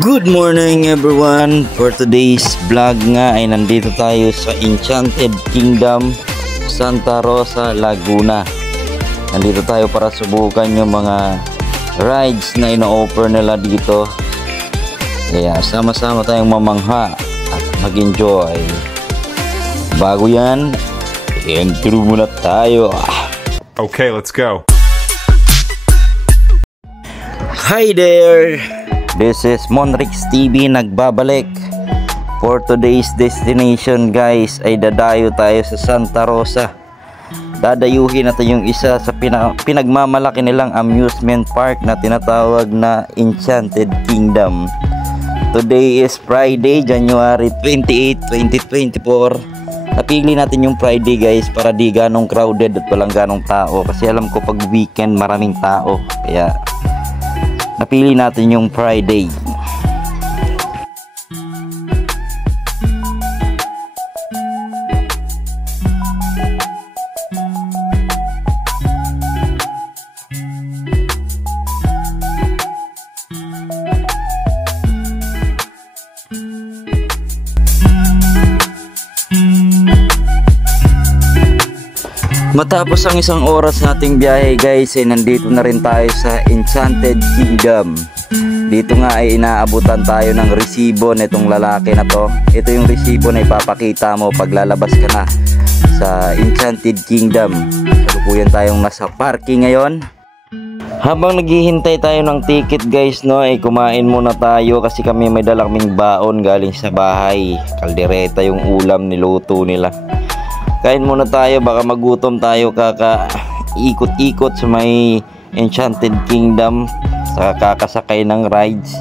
Good morning everyone! For today's vlog nga ay nandito tayo sa Enchanted Kingdom, Santa Rosa, Laguna. Nandito tayo para subukan yung mga rides na ino-offer nila dito. Kaya sama-sama tayong mamangha at mag-enjoy. Bago yan, intro muna tayo. Okay, let's go. Hi there! This is Monrix TV nagbabalik. For today's destination guys ay dadayo tayo sa Santa Rosa. Dadayuhin natin yung isa sa pinagmamalaki nilang amusement park na tinatawag na Enchanted Kingdom. Today is Friday, January 28, 2024. Napili natin yung Friday guys para di ganong crowded at walang ganong tao. Kasi alam ko pag weekend maraming tao. Kaya napili natin yung Friday. Matapos ang isang oras nating biyahe guys ay nandito na rin tayo sa Enchanted Kingdom. Dito nga ay inaabutan tayo ng resibo nitong lalaki na to. Ito yung resibo na ipapakita mo pag lalabas ka na sa Enchanted Kingdom. Salukuyan tayong nasa parking ngayon. Habang naghihintay tayo ng ticket guys no, ay kumain muna tayo kasi kami may dalang baon galing sa bahay. Kaldereta yung ulam niluto nila. Kain muna tayo, baka magutom tayo kaka-ikot-ikot sa may Enchanted Kingdom sa kakasakay ng rides.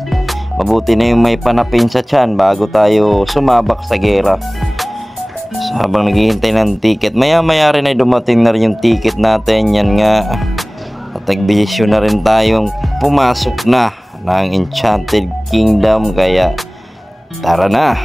Mabuti na yung may panapin sa tiyan bago tayo sumabak sa gera. So, habang naghihintay ng ticket, maya-maya rin ay dumating na rin yung ticket natin. Yan nga, at nagbisyon na rin tayong pumasok na ng Enchanted Kingdom. Kaya tara na!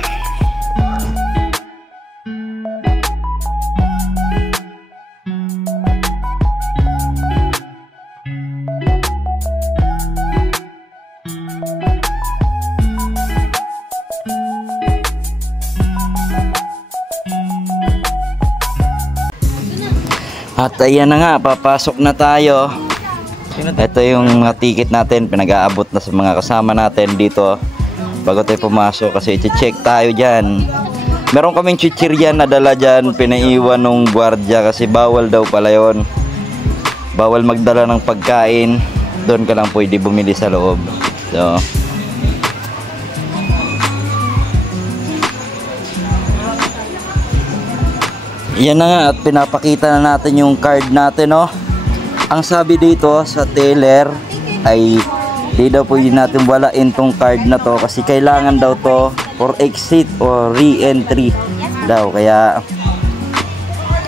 At ayan na nga, papasok na tayo. Ito yung ticket natin, pinag-aabot na sa mga kasama natin dito bago tayo pumasok kasi i-check tayo dyan. Meron kaming chichirya na dala dyan, pinaiwan nung gwardiya kasi bawal daw pala yun. Bawal magdala ng pagkain, doon ka lang pwede bumili sa loob. So yan na nga at pinapakita na natin yung card natin no. Ang sabi dito sa teller ay di daw pwede natin walain tong card na to kasi kailangan daw to for exit or re-entry daw. Kaya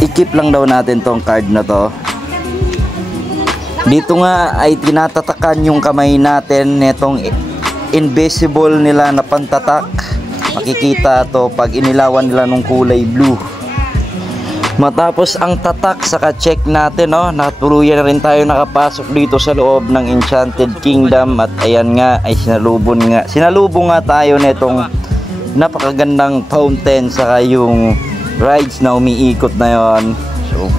i-keep lang daw natin tong card na to. Dito nga ay tinatatakan yung kamay natin netong invisible nila na pantatak. Makikita to pag inilawan nila ng kulay blue. Matapos ang tatak saka check natin no, natuluyan na rin tayo nakapasok dito sa loob ng Enchanted Kingdom. At ayan nga ay sinalubong nga tayo netong napakagandang fountain saka yung rides na umiikot na yon. So,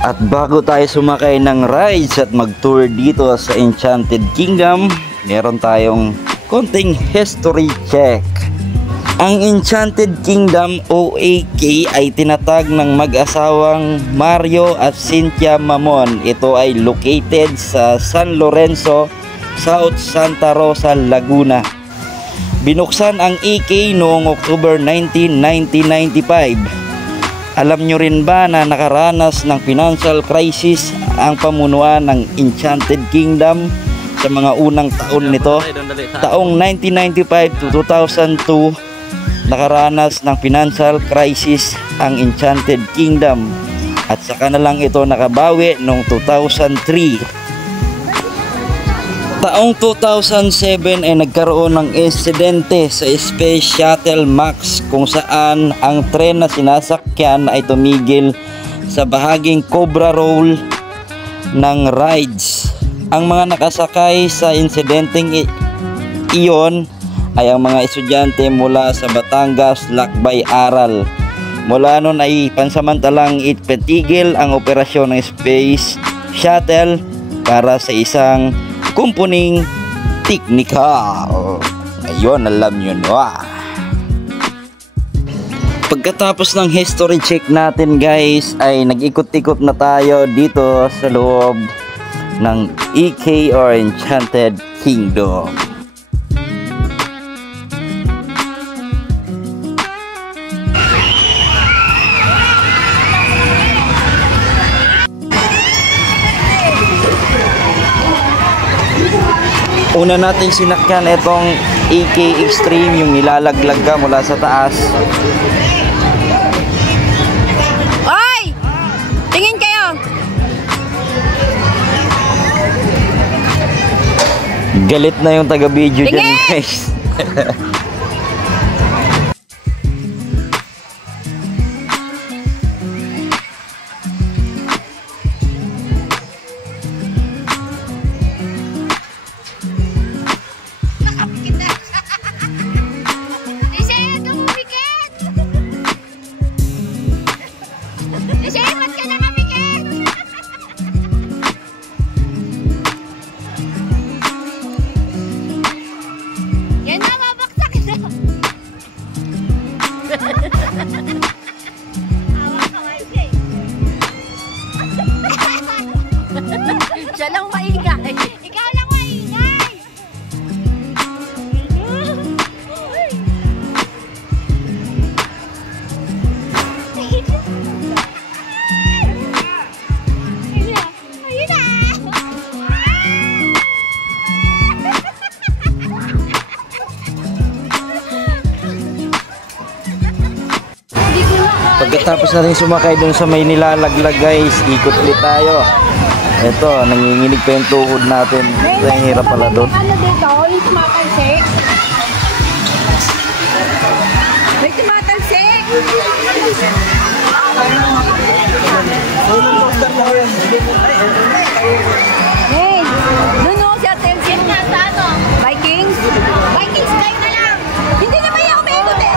at bago tayo sumakay ng rides at mag-tour dito sa Enchanted Kingdom, meron tayong konting history check. Ang Enchanted Kingdom OAK ay tinatag ng mag-asawang Mario at Cynthia Mamon. Ito ay located sa San Lorenzo, South Santa Rosa, Laguna. Binuksan ang EK noong October 19, 1995. Alam nyo rin ba na nakaranas ng financial crisis ang pamunuan ng Enchanted Kingdom sa mga unang taon nito? Taong 1995 to 2002 nakaranas ng financial crisis ang Enchanted Kingdom at saka na lang ito nakabawi noong 2003. Taong 2007 ay nagkaroon ng insidente sa Space Shuttle Max kung saan ang tren na sinasakyan ay tumigil sa bahaging Cobra Roll ng rides. Ang mga nakasakay sa insidenteng Iyon ay ang mga estudyante mula sa Batangas Lakbay Aral. Mula noon ay pansamantalang ipatigil ang operasyon ng Space Shuttle para sa isang kumpuning teknikal. Ayun, alam nyo na. Pagkatapos ng history check natin guys, ay nag-ikot-ikot na tayo dito sa loob ng EK or Enchanted Kingdom. Una natin sinakyan itong EK Extreme, yung nilalaglag ka mula sa taas. Oy! Tingin kayo! Galit na yung taga-video dyan Tingin! guys. Siya lang maingay. Ikaw lang maingay. Ayun na. Pagkatapos natin sumakay dun sa may nilalaglag guys, ikot ulit tayo. Ito, nanginginig pa yung tuhod natin. Ito yung hirap pala doon. Ano dito? Yung tumatalsik? May tumatalsik! Hey! Doon o, siya talsik nga sa ano? Vikings? Vikings, kayo na lang! Hindi naman yung umiikot eh!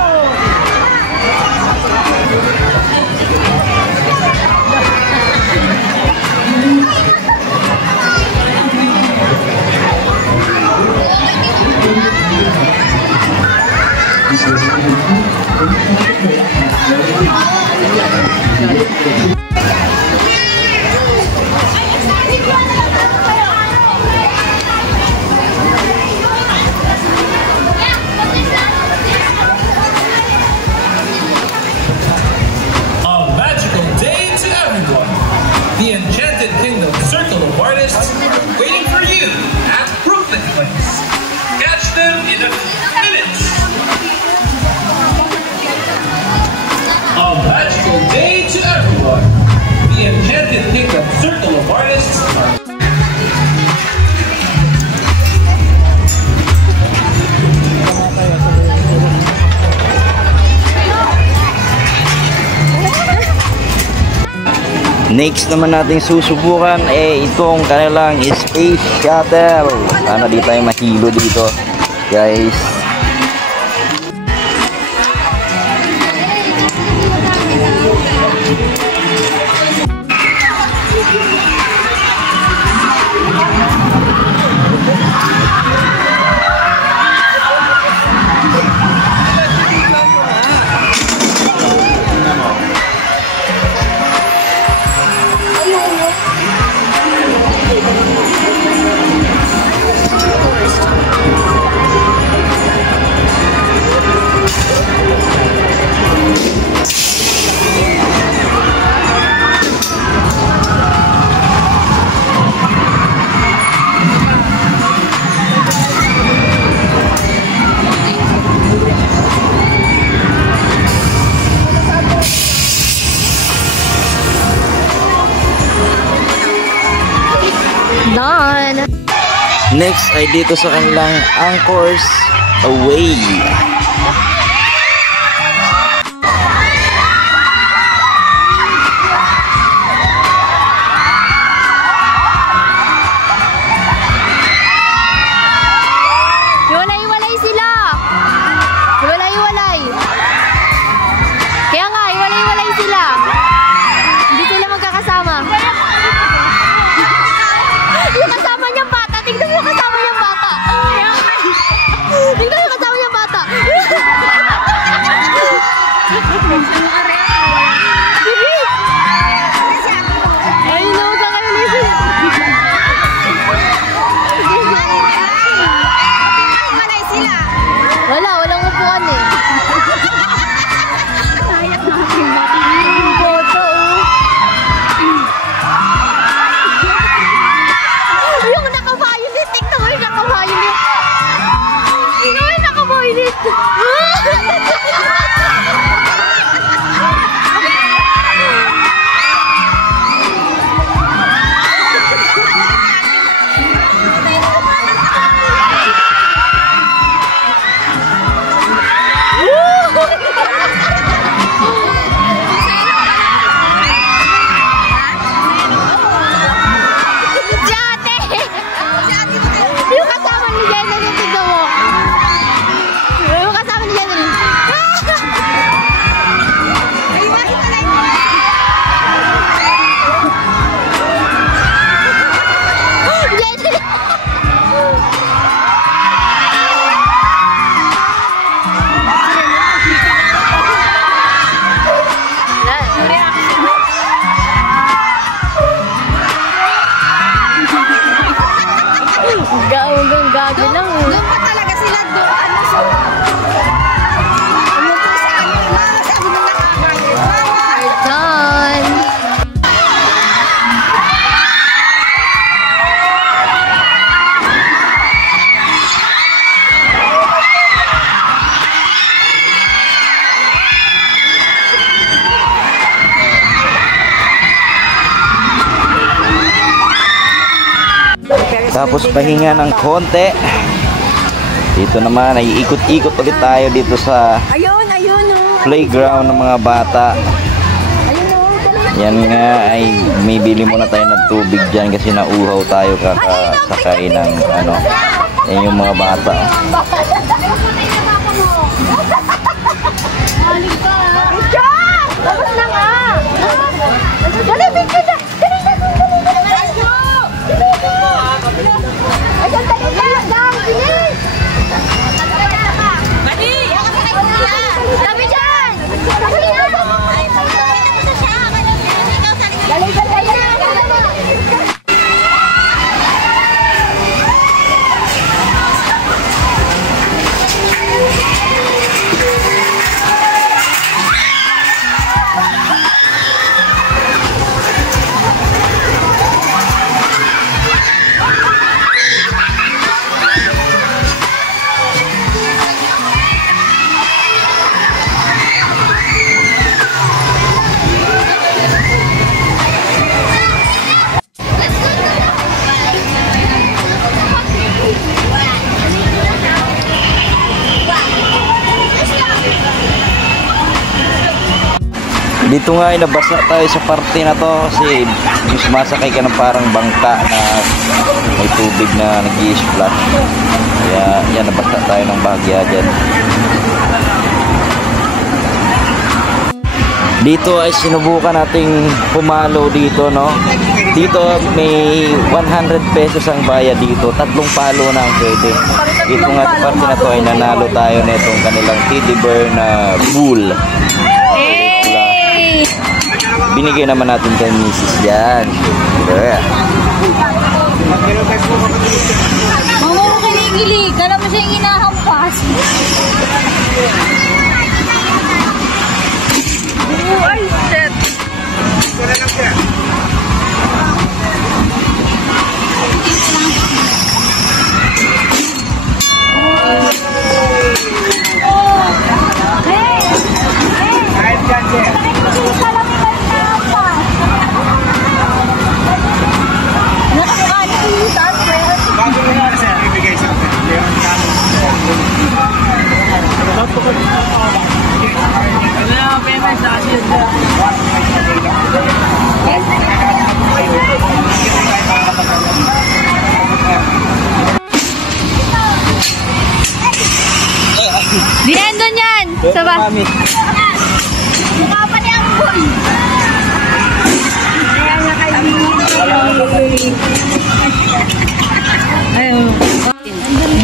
A magical day to everyone. The Enchanted Kingdom Circle of Artists waiting for you at Brooklyn Place. Catch them in a few minutes. A magical day to everyone. The Enchanted Kingdom Circle of Artists are Next naman nating susubukan itong kanilang Space Shuttle. Sana di tayo mahilo dito guys. Done! Next ay dito sa kanilang Anchors Away. Iwan na iwan! Tapos pahinga ng konti. Dito naman ay ikot-ikot ulit tayo dito sa Ayun, ayun oh. playground ng mga bata. Ayun oh. Yan nga ay may bili muna tayo ng tubig dyan kasi nauhaw tayo kakasakay ng ano. Yan yung mga bata. Tapos na nga. Dali, picture na. Dali, dali, dali, dali. Ay, dali, dali, dali, bilis. Mali! Sabi dyan! Sabi dyan! Dali, dali, dali. Dito nga ay nabasa tayo sa parte na to kasi sumasakay ka ng parang bangka na may tubig na nag-i-splash. Kaya yan, nabasa tayo ng bahagya dyan. Dito ay sinubukan nating pumalo dito, no? Dito may 100 pesos ang bayad dito. 3 palo na ang pwede. Dito nga sa parte na to ay nanalo tayo netong kanilang teddy bear na bull. Binigay naman natin kay Mrs. yan. Yeah. Mama mo kinikilig. Kala mo siya yung inahampas. Ay, shit. Dinendo niyan! Saba! Mukha pa niya ang bull! Kaya nga kayo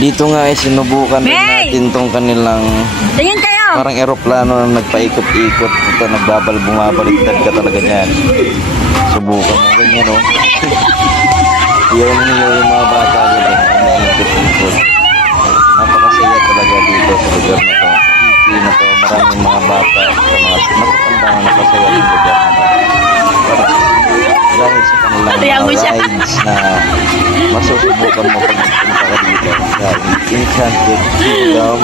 Dito nga ay sinubukan din natin tong kanilang tingin kayo! parang eroplano na nagpaikot-ikot. Ito, bumabaliktad ka talaga niyan. Subukan mo ganyan, no? Yung mga bata dyan, naikot-ikot. Napakasaya talaga dito sa lugar na to. Hindi na to, maraming mga bata sa mga matatanda na napasaya ng lugar na to. Dahil sa kanilang mga rides na masusubukan mo pag nagpunta ka dito sa Enchanted Kingdom.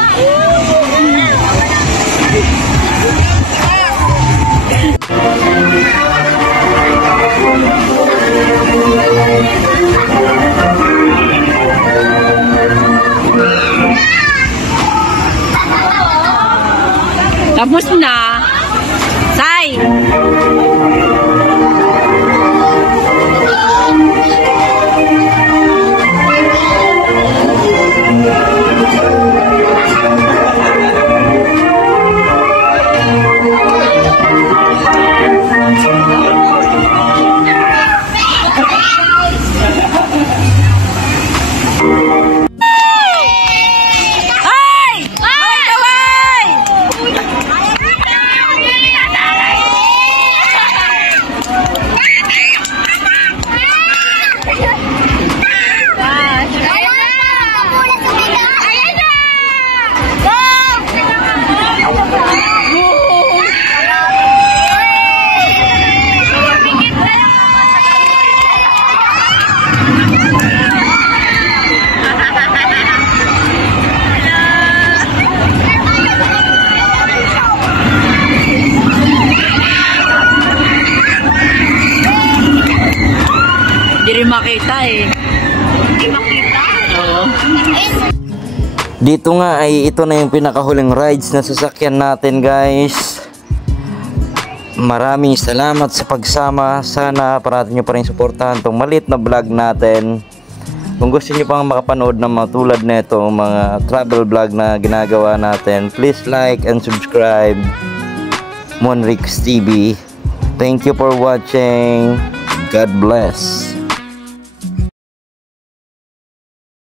Tapos na. Say! Hindi rin makita eh. Hindi makita. Dito nga ay ito na yung pinakahuling rides na sasakyan natin, guys. Maraming salamat sa pagsama. Sana parati nyo pa rin suportahan tong maliit na vlog natin. Kung gusto nyo pang makapanood ng mga tulad nito, mga travel vlog na ginagawa natin, please like and subscribe Monrix TV. Thank you for watching. God bless.